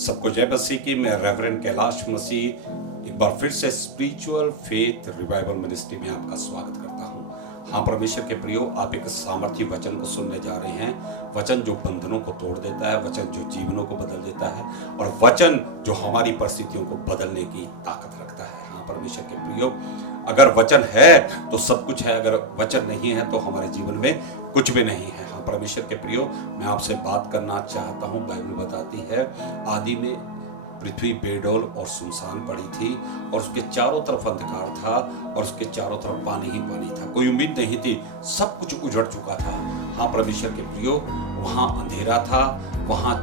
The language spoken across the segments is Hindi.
सबको जय मसीह की। मैं रेवरेंड कैलाश मसीह एक बार फिर से स्पिरिचुअल फेथ रिवाइवल मिनिस्ट्री में आपका स्वागत करता हूं। हाँ परमेश्वर के प्रियो, आप एक सामर्थी वचन को सुनने जा रहे हैं। वचन जो बंधनों को तोड़ देता है, वचन जो जीवनों को बदल देता है, और वचन जो हमारी परिस्थितियों को बदलने की ताकत रखता है। हाँ परमेश्वर के प्रियो, अगर वचन है तो सब कुछ है, अगर वचन नहीं है तो हमारे जीवन में कुछ भी नहीं है। हाँ परमेश्वर के प्रियो, मैं आपसे बात करना चाहता हूँ। बाइबल बताती है आदि में पृथ्वी बेडौल और सुनसान पड़ी थी और उसके चारों तरफ अंधकार था और उसके चारों तरफ पानी ही पानी था। कोई उम्मीद नहीं थी, सब कुछ उजड़ चुका था। हाँ परमेश्वर के प्रियो, वहाँ अंधेरा था, वहाँ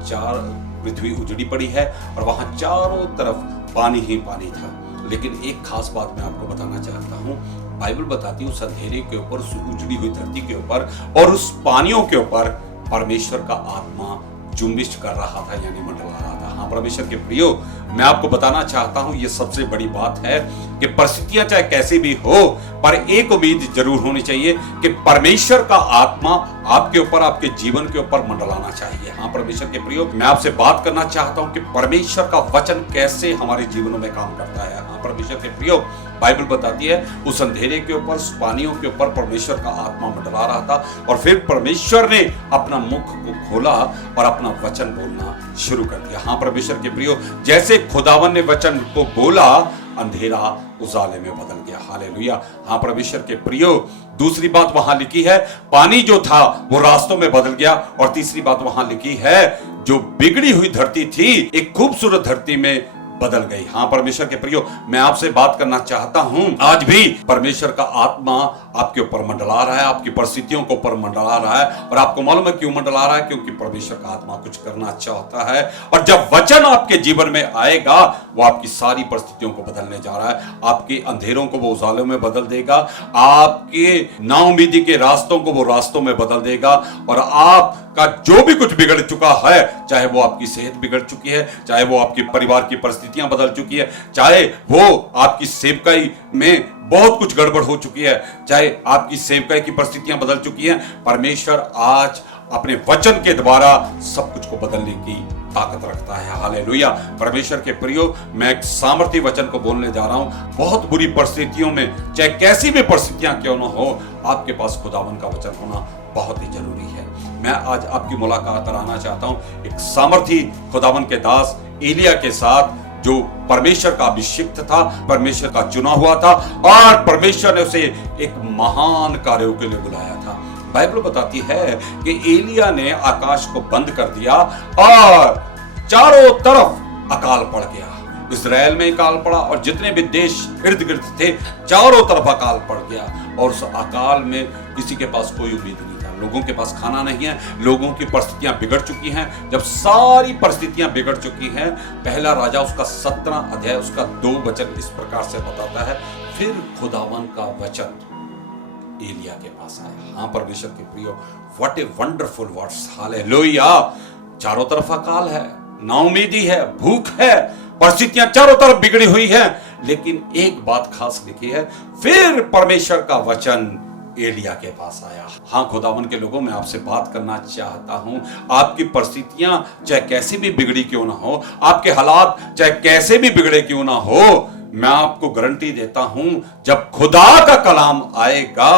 पृथ्वी उजड़ी पड़ी है और वहाँ चारों तरफ पानी ही पानी था। लेकिन एक खास बात मैं आपको बताना चाहता हूँ। बाइबल बताती है उस अंधेरे के ऊपर, उस उजड़ी हुई धरती के ऊपर और उस पानियों के ऊपर परमेश्वर का आत्मा जुम्बिश कर रहा था, यानी मंडरा रहा था। हाँ परमेश्वर के प्रियो, मैं आपको बताना चाहता हूं, ये सबसे बड़ी बात है कि परिस्थितियां चाहे कैसी भी हो, पर एक उम्मीद जरूर होनी चाहिए कि परमेश्वर का आत्मा आपके ऊपर, आपके जीवन के ऊपर मंडलाना चाहिए। हाँ परमेश्वर के प्रियो, मैं आपसे बात करना चाहता हूं कि परमेश्वर का वचन कैसे हमारे जीवनों में काम करता है। हाँ परमेश्वर के प्रियो, बाइबल बताती है उस अंधेरे के ऊपर, उस पानियों के ऊपर परमेश्वर का आत्मा मंडरा रहा था और फिर परमेश्वर ने अपना मुख को खोला और अपना वचन बोलना शुरू कर दिया। हाँ परमेश्वर के प्रियो, जैसे खुदावन ने वचन को बोला, अंधेरा उजाले में बदल गया। हालेलुया। हाँ परमेश्वर के प्रियो, दूसरी बात वहां लिखी है, पानी जो था वो रास्तों में बदल गया। और तीसरी बात वहां लिखी है, जो बिगड़ी हुई धरती थी एक खूबसूरत धरती में बदल गई। हाँ परमेश्वर के प्रियो, मैं आपसे बात करना चाहता हूं, आज भी परमेश्वर का आत्मा आपके ऊपर मंडला रहा है, आपकी परिस्थितियों के ऊपर मंडला रहा है। और आपको मालूम है क्यों मंडला रहा है? क्योंकि परमेश्वर का आत्मा कुछ करना चाहता है। और जब वचन आपके जीवन में आएगा, वो आपकी सारी परिस्थितियों को बदलने जा रहा है। आपके अंधेरों को वो उजालों में बदल देगा, आपके नाउमीदी के रास्तों को वो रास्तों में बदल देगा। और आपका जो भी कुछ बिगड़ चुका है, चाहे वो आपकी सेहत बिगड़ चुकी है, चाहे वो आपके परिवार की परिस्थितियां बदल चुकी है, चाहे वो आपकी सेवकाई में बहुत कुछ गड़बड़ हो चुकी है, चाहे आपकी सेवकाई की परिस्थितियां बदल चुकी हैं, परमेश्वर आज अपने वचन के द्वारा सब कुछ को बदलने की ताकत रखता है। हालेलुया। परमेश्वर के प्रियो, मैं एक सामर्थी वचन को बोलने जा रहा हूं। बहुत बुरी परिस्थितियों में, चाहे कैसी भी परिस्थितियां क्यों ना हो, आपके पास खुदावन का वचन होना बहुत ही जरूरी है। मैं आज आपकी मुलाकात कराना चाहता हूं एक सामर्थी खुदावन के दास एलिया के साथ, जो परमेश्वर का अभिषिक्त था, परमेश्वर का चुना हुआ था और परमेश्वर ने उसे एक महान कार्यों के लिए बुलाया था। बाइबल बताती है कि एलिया ने आकाश को बंद कर दिया और चारों तरफ अकाल पड़ गया। इस्राएल में अकाल पड़ा और जितने भी देश इर्द गिर्द थे, चारों तरफ अकाल पड़ गया। और उस अकाल में किसी के पास कोई उम्मीद नहीं था, लोगों के पास खाना नहीं है, लोगों की परिस्थितियां बिगड़ चुकी हैं। जब सारी परिस्थितियां बिगड़ चुकी हैं, पहला राजा उसका 17 अध्याय उसका 2 वचन इस प्रकार से बताता है, फिर खुदावन का वचन एलिया के पास आया। हाँ परमेश्वर के प्रियो, what a wonderful words. Hallelujah. चारों तरफ अकाल है, नाउमीदी है, भूख है, परिस्थितियां चारों तरफ बिगड़ी हुई है, लेकिन एक बात खास लिखी है, फिर परमेश्वर का वचन एलिया के पास आया। हाँ खुदावन के लोगों, मैं आपसे बात करना चाहता हूं, आपकी परिस्थितियां चाहे कैसी भी बिगड़ी क्यों ना हो, आपके हालात चाहे कैसे भी बिगड़े क्यों ना हो, मैं आपको गारंटी देता हूं, जब खुदा का कलाम आएगा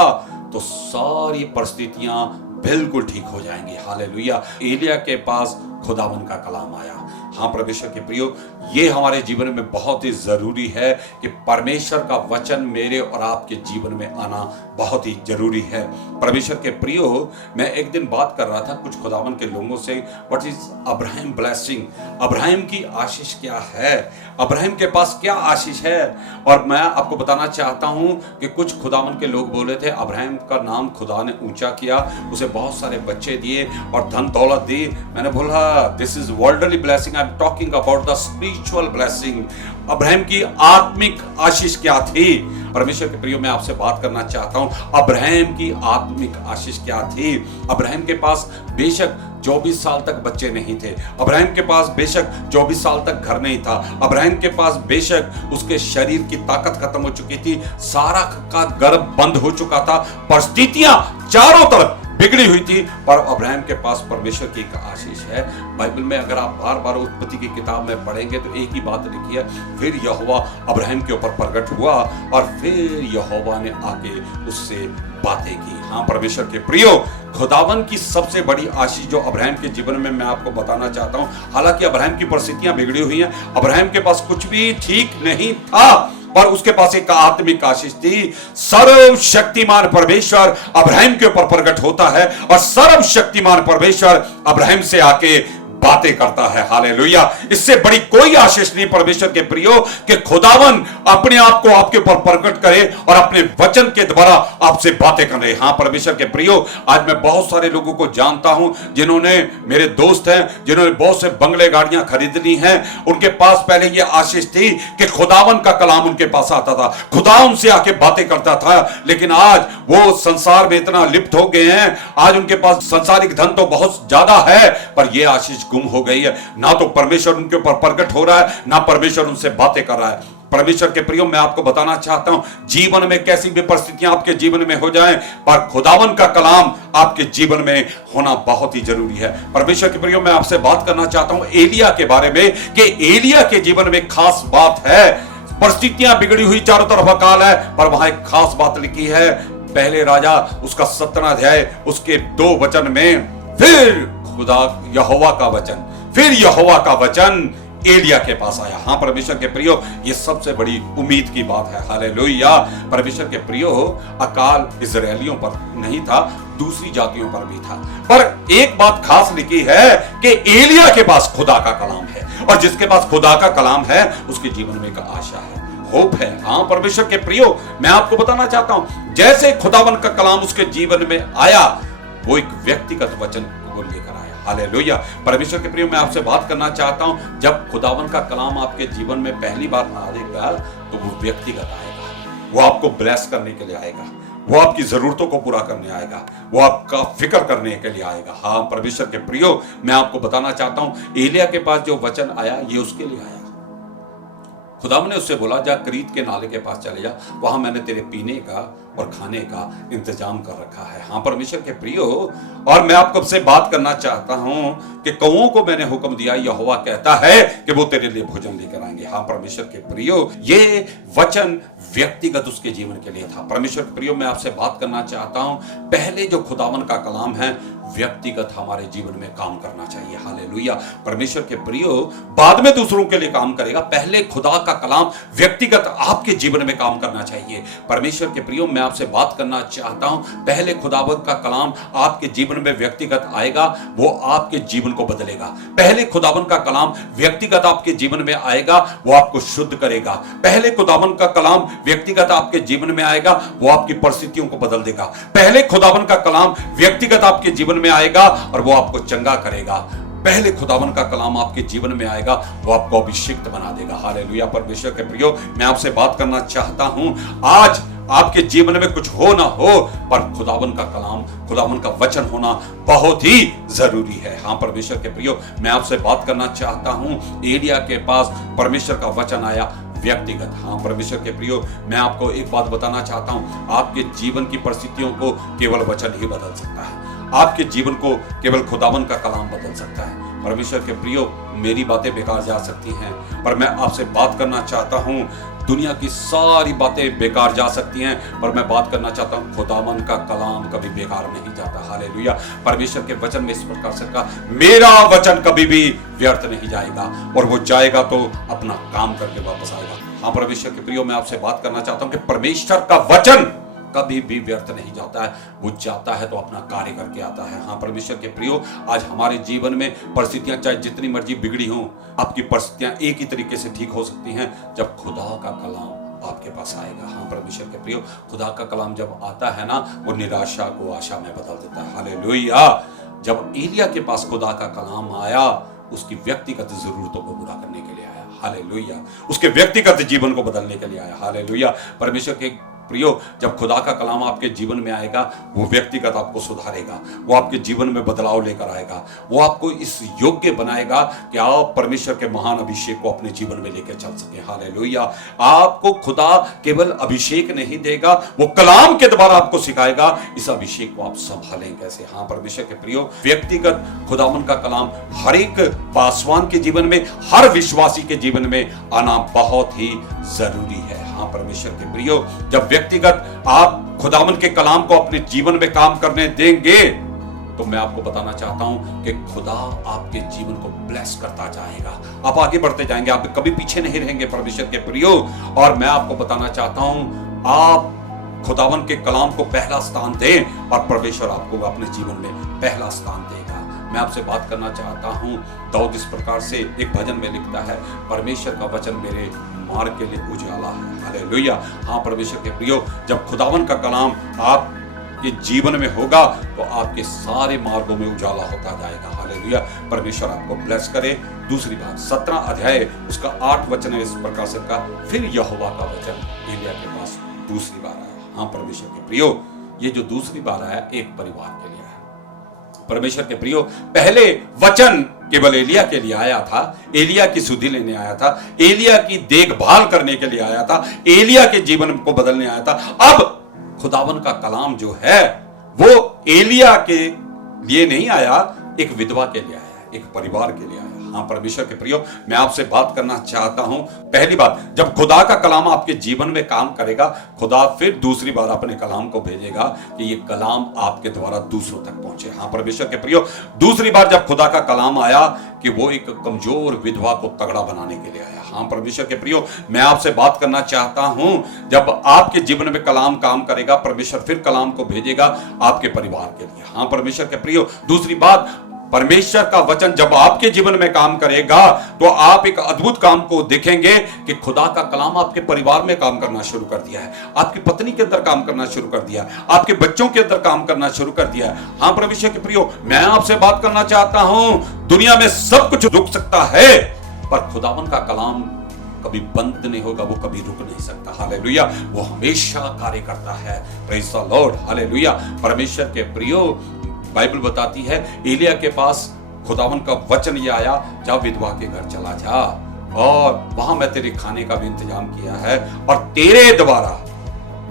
तो सारी परिस्थितियां बिल्कुल ठीक हो जाएंगी। हालेलुया। एलिया के पास खुदावन का कलाम आया। हाँ परमेश्वर के प्रियो, ये हमारे जीवन में बहुत ही जरूरी है कि परमेश्वर का वचन मेरे और आपके जीवन में आना बहुत ही जरूरी है। परमेश्वर के प्रियो, मैं एक दिन बात कर रहा था कुछ खुदावन के लोगों से, what is Abraham blessing, Abraham की आशीष क्या है, अब्राहम के पास क्या आशीष है। और मैं आपको बताना चाहता हूं कि कुछ खुदावन के लोग बोले थे, अब्राहम का नाम खुदा ने ऊंचा किया, उसे बहुत सारे बच्चे दिए और धन दौलत दी। मैंने बोला, this is worldly blessing, I am talking about the spiritual blessing. Abraham की आत्मिक आशीष क्या थी? परमेश्वर के प्रियो, मैं आपसे बात करना चाहता हूं, अब्राहम की आत्मिक आशीष क्या थी? अब्राहम के पास बेशक 24 साल तक बच्चे नहीं थे, अब्राहम के पास बेशक 24 साल तक घर नहीं था, अब्राहम के पास बेशक उसके शरीर की ताकत खत्म हो चुकी थी, सारा का गर्भ बंद हो चुका था, परिस्थितियां चारों तरफ बिगड़ी हुई थी, पर अब्राहम के पास परमेश्वर की एक आशीष है। बाइबल में अगर आप बार बार उत्पत्ति की किताब में पढ़ेंगे तो एक ही बात लिखी है, फिर यहोवा अब्राहम के ऊपर प्रकट हुआ और फिर यहोवा ने आके उससे बातें की। हाँ परमेश्वर के प्रियो, खुदावन की सबसे बड़ी आशीष जो अब्राहम के जीवन में मैं आपको बताना चाहता हूं, हालांकि अब्राहम की परिस्थितियां बिगड़ी हुई हैं, अब्राहम के पास कुछ भी ठीक नहीं था, पर उसके पास एक आत्मिक आशीष थी। सर्वशक्तिमान परमेश्वर अब्राहम के ऊपर प्रकट होता है और सर्वशक्तिमान परमेश्वर अब्राहम से आके बातें करता है। हालेलुया। इससे बड़ी कोई आशीष नहीं परमेश्वर के प्रियो कि खुदावन अपने आप को आपके ऊपर प्रकट करे और अपने वचन के द्वारा आपसे बातें करे। हाँ परमेश्वर के प्रियो, आज मैं बहुत सारे लोगों को जानता हूं जिन्होंने, मेरे दोस्त हैं जिन्होंने बहुत से बंगले गाड़ियां खरीद ली हैं, उनके पास पहले यह आशीष थी कि खुदावन का कलाम उनके पास आता था, खुदा उनसे आके बातें करता था, लेकिन आज वो संसार में इतना लिप्त हो गए हैं, आज उनके पास संसारिक धन तो बहुत ज्यादा है, पर यह आशीष गुम हो गई है। ना तो परमेश्वर उनके ऊपर प्रकट हो रहा है, ना परमेश्वर उनसे बातें कर रहा है। परमेश्वर के प्रियो, मैं आपको बताना चाहता हूं, जीवन में कैसी भी परिस्थितियां आपके जीवन में हो जाएं, पर खुदावन का कलाम आपके जीवन में होना बहुत ही जरूरी है। परमेश्वर के प्रियो, मैं आपसे बात करना चाहता हूं एलिया के बारे में कि एलिया के जीवन में खास बात है। परिस्थितियां बिगड़ी हुई, चारों तरफ अकाल है, पर वहां एक खास बात लिखी है, पहले राजा उसका 17वां अध्याय उसके 2 वचन में, फिर खुदा यहोवा का वचन, फिर यहोवा का वचन एलिया के पास आया। हाँ परमेश्वर के प्रियो, ये सबसे बड़ी उम्मीद की बात है। हालेलुया। परमेश्वर के प्रियो, अकाल इजरायलियों पर नहीं था, दूसरी जातियों पर भी था, पर एक बात खास लिखी है कि एलिया के पास खुदा का कलाम है, और जिसके पास खुदा का कलाम है उसके जीवन में एक आशा है, होप है। हाँ परमेश्वर के प्रियो, मैं आपको बताना चाहता हूं, जैसे खुदावन का कलाम उसके जीवन में आया, वो एक व्यक्तिगत वचन को लेकर आया। हालेलुया। परमेश्वर के प्रियो, मैं आपसे बात करना चाहता हूं, जब खुदावन का कलाम आपके जीवन में पहली बार आएगा तो वो व्यक्तिगत आएगा, वो आपको ब्लेस करने के लिए आएगा, वो आपकी जरूरतों को पूरा करने आएगा, वो आपका फिक्र करने के लिए आएगा। हाँ परमेश्वर के प्रियो, मैं आपको बताना चाहता हूं, एलिया के पास जो वचन आया ये उसके लिए आया। खुदावन ने उससे बोला, जा करीत के नाले के पास चले जा, वहां मैंने तेरे पीने का और खाने का इंतजाम कर रखा है। हाँ परमेश्वर के प्रियो, और मैं आपको से बात करना चाहता हूं कि कौओं को मैंने हुक्म दिया, यहोवा कहता है कि वो तेरे लिए भोजन लेकर आएंगे। हाँ परमेश्वर के प्रियो, ये वचन व्यक्तिगत उसके जीवन के लिए था। परमेश्वर के प्रियो, मैं आपसे बात करना चाहता हूं, पहले जो खुदावन का कलाम है व्यक्तिगत हमारे जीवन में काम करना चाहिए। हालेलुया। परमेश्वर के प्रियो, बाद में दूसरों के लिए काम करेगा, पहले खुदा का कलाम व्यक्तिगत आपके जीवन में काम करना चाहिए। परमेश्वर के प्रियो, मैं आपसे बात करना चाहता हूं, पहले खुदावन का कलाम आपके जीवन में व्यक्तिगत आएगा, वो आपके जीवन को बदलेगा। पहले खुदावन का कलाम व्यक्तिगत आपके जीवन में आएगा, वो आपको शुद्ध करेगा। पहले खुदावन का कलाम व्यक्तिगत आपके जीवन में आएगा, वो आपकी परिस्थितियों को बदल देगा। पहले खुदावन का कलाम व्यक्तिगत आपके जीवन में आएगा और वो आपको चंगा करेगा। पहले खुदावन का कलाम आपके जीवन में आएगा, वो आपको अभिषिक्त बना देगा। हालेलुया। परमेश्वर के प्रियो, मैं आपसे बात करना चाहता हूं, आज आपके जीवन में कुछ हो ना हो, पर खुदावन का कलाम, खुदावन का वचन होना बहुत ही जरूरी है। हाँ परमेश्वर के प्रियो, मैं आपसे बात करना चाहता हूं, एलिया के पास परमेश्वर का वचन आया व्यक्तिगत। हाँ परमेश्वर के प्रियो, मैं आपको एक बात बताना चाहता हूं, आपके जीवन की परिस्थितियों को केवल वचन ही बदल सकता है, आपके जीवन को केवल खुदावन का कलाम बदल सकता है। परमेश्वर के प्रियो, मेरी बातें बेकार जा सकती हैं, पर मैं आपसे बात करना चाहता हूं, दुनिया की सारी बातें बेकार जा सकती हैं, पर मैं बात करना चाहता हूं, खुदावन का कलाम कभी बेकार नहीं जाता। हालेलुया। परमेश्वर के वचन में इस प्रकार से कहा, मेरा वचन कभी भी व्यर्थ नहीं जाएगा, और वो जाएगा तो अपना काम करके वापस आएगा। हाँ परमेश्वर के प्रियो, मैं आपसे बात करना चाहता हूं कि परमेश्वर का वचन कभी भी व्यर्थ नहीं जाता है, वो जाता है तो अपना कार्य करके आता है। हाँ परमेश्वर के प्रियो, आज हमारे जीवन में परिस्थितियां चाहे जितनी मर्जी बिगड़ी हों, आपकी परिस्थितियां एक ही तरीके से ठीक हो सकती हैं जब खुदा का कलाम आपके पास आएगा। हाँ परमेश्वर के प्रियो, खुदा का कलाम जब आता है ना, वो निराशा को आशा में बदल देता है। हालेलुया। जब एलिया के पास खुदा का कलाम आया, उसकी व्यक्तिगत जरूरतों को पूरा करने के लिए आया। हालेलुया। उसके व्यक्तिगत जीवन को बदलने के लिए आया। हालेलुया। परमेश्वर के प्रियो, जब खुदा का कलाम आपके जीवन में आएगा, वो व्यक्तिगत आपको सुधारेगा, वो आपके जीवन में बदलाव लेकर आएगा, वो आपको इस योग्य बनाएगा कि आप परमेश्वर के महान अभिषेक को अपने जीवन में लेकर चल सके। हालेलुया। आपको खुदा केवल अभिषेक नहीं देगा, वो कलाम के द्वारा आपको सिखाएगा इस अभिषेक को आप संभालें कैसे। हाँ परमेश्वर के प्रियो, व्यक्तिगत खुदावन का कलाम हर एक पासवान के जीवन में, हर विश्वासी के जीवन में आना बहुत ही जरूरी है। हाँ परमेश्वर के प्रियो, जब व्यक्तिगत आप खुदावन के कलाम को अपने जीवन में काम करने देंगे, तो मैं आपको बताना चाहता हूं कि खुदा आपके जीवन को ब्लेस करता जाएगा। आप आगे बढ़ते जाएंगे, आप कभी पीछे नहीं रहेंगे परमेश्वर के प्रियो। और मैं आपको बताना चाहता हूं, आप खुदावन के कलाम को पहला स्थान दें और परमेश्वर आपको अपने जीवन में पहला स्थान देगा। मैं आपसे बात करना चाहता हूं, दाऊद इस प्रकार से एक भजन में लिखता है, परमेश्वर का वचन मेरे मार्ग के लिए उजाला है। हालेलुया। हाँ परमेश्वर के प्रियो, जब खुदावन का कलाम आपके जीवन में होगा तो आपके सारे मार्गों में उजाला होता जाएगा। हालेलुया। परमेश्वर आपको ब्लेस करे। दूसरी बात, 17 अध्याय उसका 8 वचन है इस प्रकार से का, फिर यहोवा का वचन एलिय्याह के पास दूसरी बार आया। हाँ परमेश्वर के प्रियो, ये जो दूसरी बार आया एक परिवार के लिए आया। परमेश्वर के प्रियो, पहले वचन केवल एलिय्याह के लिए आया था, एलिय्याह की सुधि लेने आया था, एलिय्याह की देखभाल करने के लिए आया था, एलिय्याह के जीवन को बदलने आया था। अब खुदावन का कलाम जो है वो एलिय्याह के लिए नहीं आया, एक विधवा के लिए आया, एक परिवार के लिए आया। हाँ परमेश्वर के प्रियो, मैं आपसे बात करना चाहता हूं, पहली बात, जब खुदा का कलाम आपके जीवन में काम करेगा, खुदा फिर दूसरी बार अपने कलाम को भेजेगा कि ये कलाम आपके द्वारा दूसरों तक पहुंचे। हाँ परमेश्वर के प्रियो, दूसरी बार जब खुदा का कलाम आया कि वो एक कमजोर विधवा को तगड़ा बनाने के लिए आया। हाँ परमेश्वर के प्रियो, मैं आपसे बात करना चाहता हूं, जब आपके जीवन में कलाम काम करेगा, परमेश्वर फिर कलाम को भेजेगा आपके परिवार के लिए। हाँ परमेश्वर के प्रियो, दूसरी बात, परमेश्वर का वचन जब आपके जीवन में काम करेगा तो आप एक अद्भुत काम को देखेंगे कि खुदा का कलाम आपके परिवार में काम करना शुरू कर दिया है, आपकी पत्नी के अंदर काम करना शुरू कर दिया है, आपके बच्चों के अंदर काम करना शुरू कर दिया है। हाँ परमेश्वर के प्रियो, मैं आपसे बात करना चाहता हूं, दुनिया में सब कुछ रुक सकता है पर खुदावन का कलाम कभी बंद नहीं होगा, वो कभी रुक नहीं सकता। हालेलुया। वो हमेशा कार्य करता है। Praise the Lord. हालेलुया। परमेश्वर के प्रियो, बाइबल बताती है एलिय्याह के पास खुदावन का वचन ये आया, जा विधवा के घर चला जा और वहां मैं तेरे खाने का भी इंतजाम किया है और तेरे द्वारा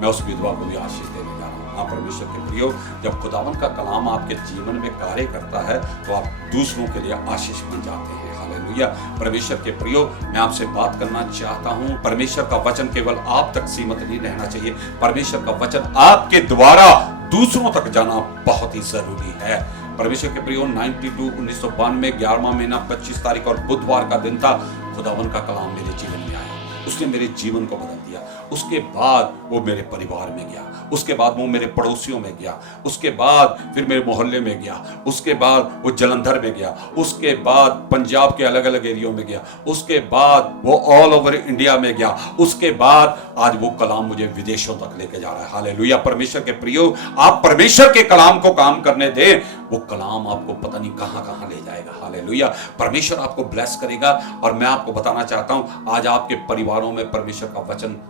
मैं उस विधवा को भी आशीष देने जा रहा हूं। हाँ परमेश्वर के प्रियो, जब खुदावन का कलाम आपके जीवन में कार्य करता है तो आप दूसरों के लिए आशीष बन जाते हैं। हालेलुया। परमेश्वर के प्रियो, मैं आपसे बात करना चाहता हूं, परमेश्वर का वचन केवल आप तक सीमित नहीं रहना चाहिए, परमेश्वर का वचन आपके द्वारा दूसरों तक जाना बहुत ही जरूरी है। परमेश्वर के प्रियो, 1992 11वां महीना 25 तारीख और बुधवार का दिन था, खुदावन का कलाम मेरे जीवन में आया, उसने मेरे जीवन को बदल दिया। उसके बाद वो मेरे परिवार में गया, उसके बाद वो मेरे पड़ोसियों में गया, उसके बाद फिर मेरे मोहल्ले में गया, उसके बाद वो जलंधर में गया, उसके बाद पंजाब के अलग अलग एरियो में गया, उसके बाद वो ऑल ओवर इंडिया में गया, उसके बाद आज वो कलाम मुझे विदेशों तक लेके जा रहा है। हालेलुया। परमेश्वर के प्रियो, आप परमेश्वर के कलाम को काम करने दें, वो कलाम आपको पता नहीं कहां कहां ले जाएगा। हालेलुया। परमेश्वर आपको ब्लेस करेगा। और मैं आपको बताना चाहता हूं, आज आपके परिवारों में परमेश्वर का वचन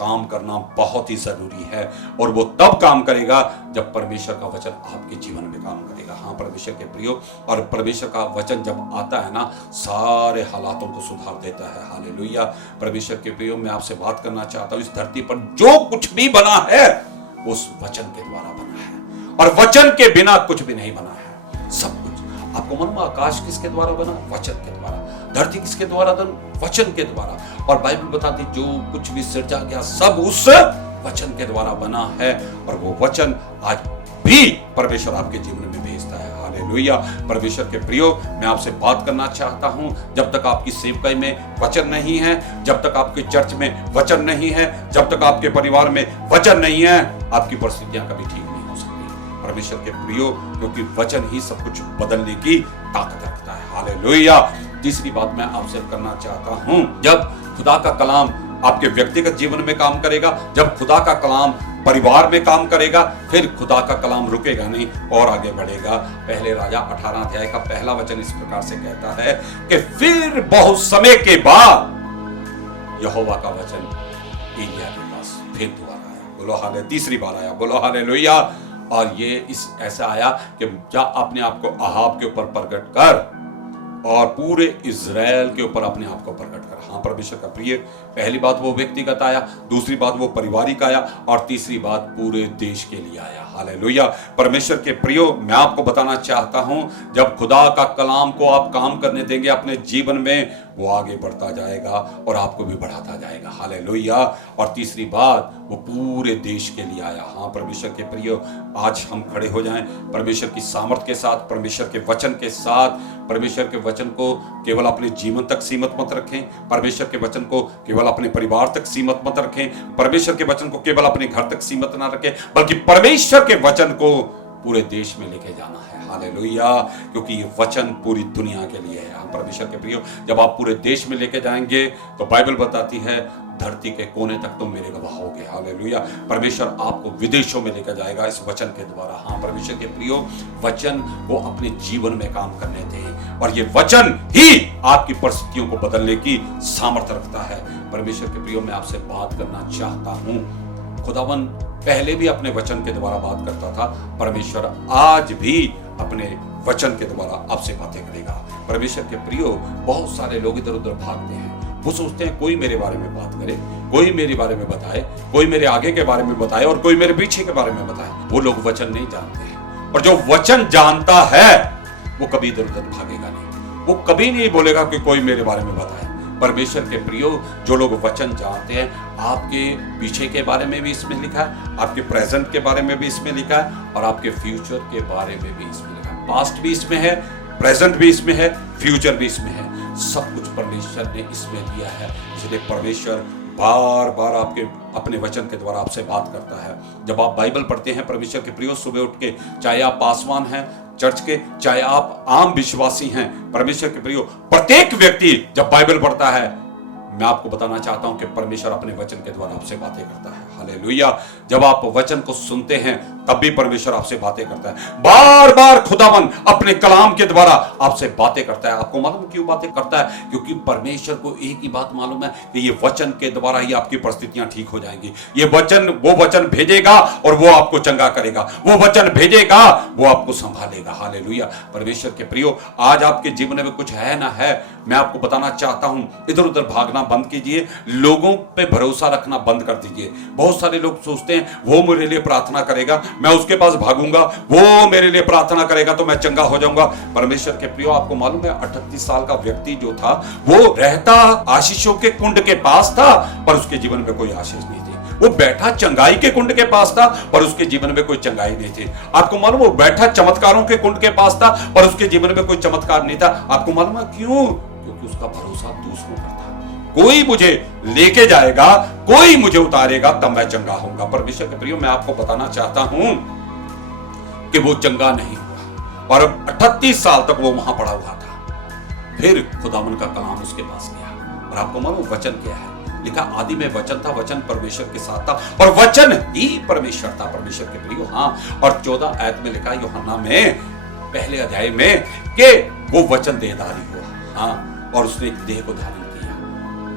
काम करना बहुत ही जरूरी है और वो तब काम करेगा जब परमेश्वर का वचन आपके जीवन में काम करेगा। हाँ परमेश्वर के प्रियो, और परमेश्वर का वचन जब आता है ना, सारे हालातों को सुधार देता है। हालेलुया। परमेश्वर के प्रियो, मैं आपसे बात करना चाहता हूं, इस धरती पर जो कुछ भी बना है उस वचन के द्वारा बना है और वचन के बिना कुछ भी नहीं बना है। सब कुछ आपको मालूम, आकाश किसके द्वारा बना? वचन के द्वारा। धरती किसके द्वारा बना? वचन के द्वारा। और बाइबल बताती जो कुछ भी सृजा गया सब उस वचन के द्वारा बना है और वो वचन आज भी परमेश्वर आपके जीवन में भेजता है। हालेलुया। परमेश्वर के प्रियो, मैं आपसे बात करना चाहता हूं, जब तक आपकी सेवकाई में वचन नहीं है, जब तक आपके चर्च में वचन नहीं है, जब तक आपके परिवार में वचन नहीं है, आपकी परिस्थितियां कभी ठीक नहीं हो सकती। परमेश्वर के प्रियो, क्योंकि वचन ही सब कुछ बदलने की ताकत रखता है। हालेलुया। तीसरी बात मैं आपसे करना चाहता हूं, जब खुदा का कलाम आपके व्यक्तिगत जीवन में काम करेगा, जब खुदा का कलाम परिवार में काम करेगा, फिर खुदा का कलाम रुकेगा नहीं और आगे बढ़ेगा। पहले राजा 18 अध्याय का पहला वचन इस प्रकार से कहता है कि फिर बहुत समय के बाद यहोवा का वचन एलिय्याह के पास फिर दोबारा आया। बोलो हाले, तीसरी बार आया, बोलो हालेलुया। और ये इस ऐसा आया कि क्या अपने आप को अहाब के ऊपर प्रकट कर और पूरे इज़राइल के ऊपर अपने आप को प्रकट कर। हाँ परमेश्वर का प्रिय, पहली बात वो व्यक्तिगत आया, दूसरी बात वो पारिवारिक आया, और तीसरी बात पूरे देश के लिए आया। हालेलुया। परमेश्वर के प्रियो, मैं आपको बताना चाहता हूं, जब खुदा का कलाम को आप काम करने देंगे अपने जीवन में, वो आगे बढ़ता जाएगा और आपको भी बढ़ाता जाएगा। हालेलुया। और तीसरी बात, वो पूरे देश के लिए आया। हाँ परमेश्वर के प्रियो, आज हम खड़े हो जाएं परमेश्वर की सामर्थ के साथ, परमेश्वर के वचन के साथ। परमेश्वर के वचन को केवल अपने जीवन तक सीमित मत रखें, परमेश्वर के वचन को केवल अपने परिवार तक सीमित मत रखें, परमेश्वर के वचन को केवल अपने घर तक सीमित ना रखें, बल्कि परमेश्वर के वचन को पूरे देश में लेके जाना है। हालेलुया। क्योंकि ये वचन पूरी दुनिया के लिए है। हम परमेश्वर के प्रियो, जब आप पूरे देश में लेके जाएंगे तो बाइबल बताती है धरती के कोने तक तुम मेरे गवाह होगे। हालेलुया। परमेश्वर आपको विदेशों में लेकर जाएगा इस वचन के द्वारा। हाँ परमेश्वर के प्रियो, वचन को अपने जीवन में काम करने दें, और ये वचन ही आपकी परिस्थितियों को बदलने की सामर्थ्य रखता है। परमेश्वर के प्रियो, मैं आपसे बात करना चाहता हूं, खुदावन पहले भी अपने वचन के द्वारा बात करता था, परमेश्वर आज भी अपने वचन के द्वारा आपसे बातें करेगा। परमेश्वर के प्रियो, बहुत सारे लोग इधर उधर भागते हैं, वो सोचते हैं कोई मेरे बारे में बात करे, कोई मेरे बारे में बताए, कोई मेरे आगे के बारे में बताए और कोई मेरे पीछे के बारे में बताए। वो लोग वचन नहीं जानते हैं, और जो वचन जानता है वो कभी इधर उधर भागेगा नहीं, वो कभी नहीं बोलेगा कि कोई मेरे बारे में बताए। परमेश्वर के प्रियो, जो लोग वचन जानते हैं, आपके पीछे के बारे में भी इसमें लिखा है, आपके प्रेजेंट के बारे में भी इसमें लिखा है, और आपके फ्यूचर के बारे में भी इसमें लिखा है। पास्ट भी इसमें है, प्रेजेंट भी इसमें है, फ्यूचर भी इसमें है, सब कुछ परमेश्वर ने इसमें दिया है। इसलिए परमेश्वर बार बार आपके अपने वचन के द्वारा आपसे बात करता है। जब आप बाइबल पढ़ते हैं परमेश्वर के प्रियो, सुबह उठ के, चाहे आप पासवान हैं चर्च के, चाहे आप आम विश्वासी हैं, परमेश्वर के प्रियो, प्रत्येक व्यक्ति जब बाइबल पढ़ता है, मैं आपको बताना चाहता हूं कि परमेश्वर अपने वचन के द्वारा आपसे बातें करता है। हालेलुया। जब आप वचन को सुनते हैं तब भी परमेश्वर आपसे बातें करता है। बार बार खुदावन अपने कलाम के द्वारा आपसे बातें करता है। आपको मालूम क्यों बातें करता है? क्योंकि परमेश्वर को एक ही बात मालूम है कि ये वचन के द्वारा ही आपकी परिस्थितियां ठीक हो जाएंगी। ये वचन, वो वचन भेजेगा और वो आपको चंगा करेगा, वो वचन भेजेगा, वो आपको संभालेगा। हालेलुया। परमेश्वर के प्रियो, आज आपके जीवन में कुछ है ना है, मैं आपको बताना चाहता हूं, इधर उधर भागना बंद कीजिए, लोगों पे भरोसा रखना बंद कर दीजिए। बहुत सारे लोग सोचते हैं वो मेरे लिए प्रार्थना करेगा, मैं उसके पास भागूंगा, वो मेरे लिए प्रार्थना करेगा तो मैं चंगा हो जाऊंगा। परमेश्वर के प्रियो, आपको मालूम है 38 साल का व्यक्ति जो था, वो रहता आशीषों के कुंड के पास था, पर उसके जीवन में कोई आशीष नहीं थी। वो बैठा चंगाई के कुंड के पास था, पर उसके जीवन में कोई चंगाई नहीं थी। आपको मालूम, वो बैठा चमत्कारों के कुंड के पास था, पर उसके जीवन में कोई चमत्कार नहीं था। आपको मालूम है क्यों? क्योंकि उसका भरोसा दूसरों पर था। कोई मुझे लेके जाएगा, कोई मुझे उतारेगा, तब मैं चंगा होऊंगा। परमेश्वर के प्रियो, मैं आपको बताना चाहता हूं कि वो चंगा नहीं हुआ, और 38 साल तक वो वहां पड़ा हुआ था। फिर खुदावन का कलाम उसके पास गया, और आपको मालूम वचन क्या है? लिखा, आदि में वचन था, वचन परमेश्वर के साथ था, और वचन ही परमेश्वर था। परमेश्वर के प्रियो, हाँ, और 14 आयत में लिखा, यूहन्ना में पहले अध्याय में, कि वो वचन देहधारी हुआ, हाँ, और उसने एक देह को धारण किया।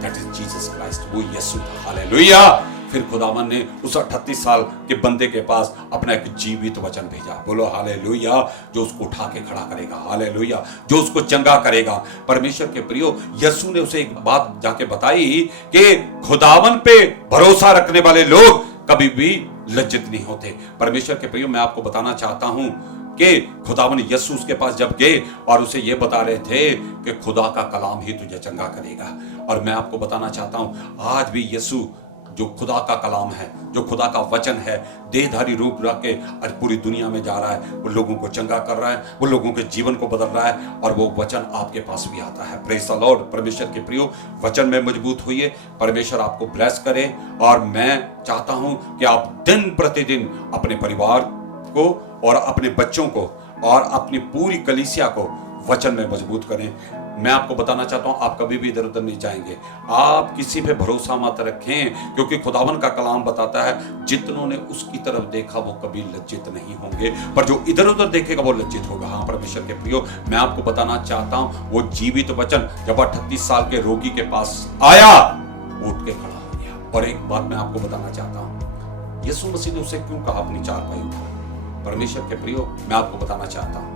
दैट इज जीसस क्राइस्ट, वो यीशु था। हालेलुया। फिर खुदावन ने उस 38 साल के बंदे के पास अपना एक जीवित वचन भेजा। बोलो हालेलुया। जो उसको उठा के खड़ा करेगा, हालेलुया, जो उसको चंगा करेगा। परमेश्वर के प्रियो, यीशु ने उसे एक बात जाके बताई कि खुदावन पे भरोसा रखने वाले लोग कभी भी लज्जित नहीं होते। परमेश्वर के प्रियो, मैं आपको बताना चाहता हूं कि खुदावन यीशु उसके पास जब गए और उसे ये बता रहे थे कि खुदा का कलाम ही तुझे चंगा करेगा। और मैं आपको बताना चाहता हूं, आज भी यीशु जो खुदा का कलाम है, जो खुदा का वचन है, देहधारी रूप रख के आज पूरी दुनिया में जा रहा है, वो लोगों को चंगा कर रहा है, वो लोगों के जीवन को बदल रहा है, और वो वचन आपके पास भी आता है। Praise the Lord. परमेश्वर के प्रियो, वचन में मजबूत होइए, परमेश्वर आपको ब्लेस करे। और मैं चाहता हूं कि आप दिन प्रतिदिन अपने परिवार को और अपने बच्चों को और अपनी पूरी कलीसिया को वचन में मजबूत करें। मैं आपको बताना चाहता हूं, आप कभी भी इधर उधर नहीं जाएंगे। आप किसी पे भरोसा मत रखें, क्योंकि खुदावन का कलाम बताता है, जितनों ने उसकी तरफ देखा वो कभी लज्जित नहीं होंगे, पर जो इधर उधर देखेगा वो लज्जित होगा। हाँ परमेश्वर के प्रियो, मैं आपको बताना चाहता हूं, वो जीवित वचन जब 38 साल के रोगी के पास आया, उठ के खड़ा हो गया। और एक बात मैं आपको बताना चाहता हूं, यीशु मसीह ने उसे क्यों कहा अपनी चारपाई उठा? परमेश्वर के प्रियो, मैं आपको बताना चाहता हूँ,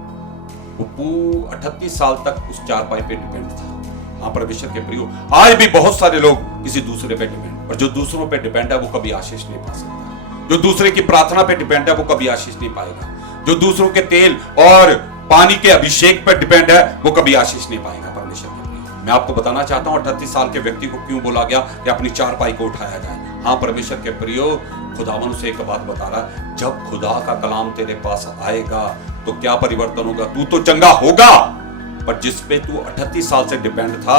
वो 38 साल तक उस चारपाई पे डिपेंड था। हाँ परमेश्वर के प्रियो, आज भी बहुत सारे लोग किसी दूसरे पे डिपेंड, और जो दूसरों पे डिपेंड है वो कभी आशीष नहीं पा सकता। जो दूसरे की प्रार्थना पे डिपेंड है वो कभी आशीष नहीं पाएगा। जो दूसरों के तेल और पानी के अभिषेक पर डिपेंड है वो कभी आशीष नहीं पाएगा। परमेश्वर के प्रियो, मैं आपको बताना चाहता हूँ 38 साल के व्यक्ति को क्यों बोला गया कि अपनी चारपाई को उठाया जाए। हाँ परमेश्वर के प्रियो, खुदावन से एक बात बता रहा, जब खुदा का कलाम तेरे पास आएगा तो क्या परिवर्तन होगा? तू तो चंगा होगा, पर जिस पे तू 38 साल से डिपेंड था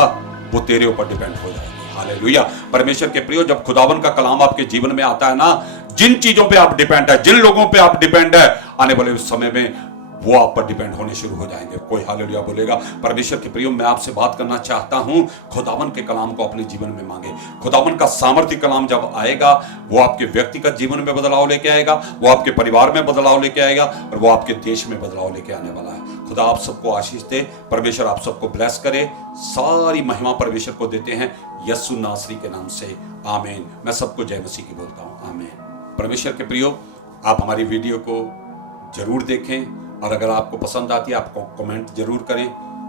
वो तेरे ऊपर डिपेंड हो जाएगी। हालेलुया। परमेश्वर के प्रियो, जब खुदावन का कलाम आपके जीवन में आता है ना, जिन चीजों पे आप डिपेंड है, जिन लोगों पे आप डिपेंड है, आने वाले उस समय में वो आप पर डिपेंड होने शुरू हो जाएंगे। कोई हालेलुया बोलेगा? परमेश्वर के प्रियो, मैं आपसे बात करना चाहता हूं, खुदावन के कलाम को अपने जीवन में मांगे। खुदावन का सामर्थ्य कलाम जब आएगा वो आपके व्यक्तिगत जीवन में बदलाव लेके आएगा, वो आपके परिवार में बदलाव लेके आएगा, और वो आपके देश में बदलाव लेके आने वाला है। खुदा आप सबको आशीष दे, परमेश्वर आप सबको ब्लेस करे। सारी महिमा परमेश्वर को देते हैं यीशु नासरी के नाम से, आमीन। मैं सबको जय मसीह की बोलता हूं, आमीन। परमेश्वर के प्रियो, आप हमारी वीडियो को जरूर देखें, और अगर आपको पसंद आती है आपको कमेंट जरूर करें,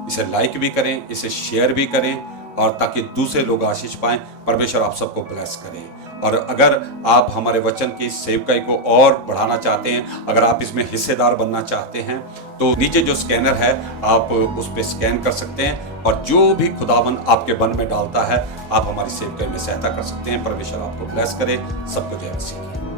इसे लाइक भी करें, इसे शेयर भी करें, और ताकि दूसरे लोग आशीष पाएं। परमेश्वर आप सबको ब्लेस करें। और अगर आप हमारे वचन की सेवकाई को और बढ़ाना चाहते हैं, अगर आप इसमें हिस्सेदार बनना चाहते हैं, तो नीचे जो स्कैनर है आप उस पर स्कैन कर सकते हैं, और जो भी खुदावन आपके मन में डालता है आप हमारी सेवकाई में सहायता कर सकते हैं। परमेश्वर आपको ब्लेस करे। सबको जय मसीह की।